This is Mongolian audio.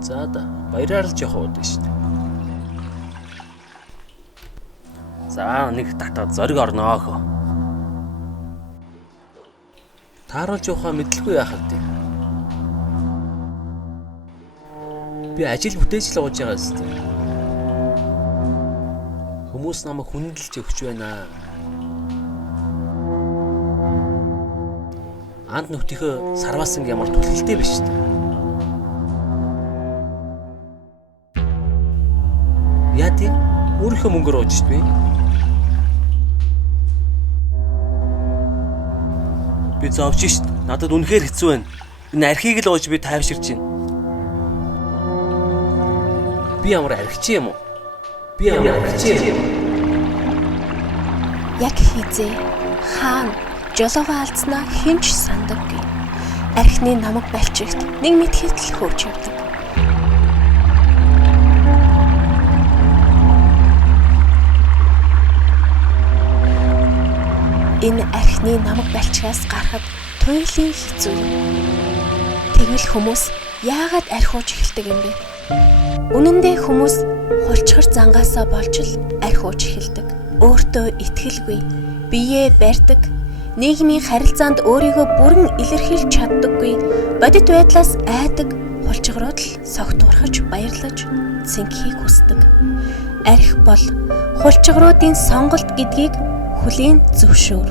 За баяраар л жоох уудсан шүү дээ. За нэг татаад зориг орноо хөө. Тааруулж явахаа мэдлгүй яахав дээ. Би ажил бүтээж л ууж байгаа зү. Хүмүүс намайг хүндэлж өгч байна. Анд нүхтийнхөө сарваасан ямар түлхэлтэй биш дээ. Яа тий? Өөрийнхөө мөнгөөр ууж шүү дээ. Би зовж шít. Надад үнэхээр хэцүү байна. Энэ архийг л ууж би тайвширч байна. Би ямар архич юм уу? Яг хизээ хаана жолоогоо алдснаа хинч сандаггүй. Архины намаг балчигт нэг мэдхэд л хөөж явдаг. Энэ архины намаг балчгаас гарахад туйлын хэцүү юм. Тэгвэл хүмүүс яагаад архиуж эхэлдэг юм бэ? Үнэн дээр хүмүүс хулчгар зангаасаа болж л архиуж эхэлдэг. Өөртөө итгэлгүй, биеэ барьдаг, нийгмийн харилцаанд өөрийгөө бүрэн илэрхийлж чаддаггүй, бодит байдлаас айдаг, хулчгарууд л согтуурхаж баярлаж цэнхийг хүсдэг. Архи бол хулчгаруудын сонголт гэдгийг хүлээн зөвшөөр.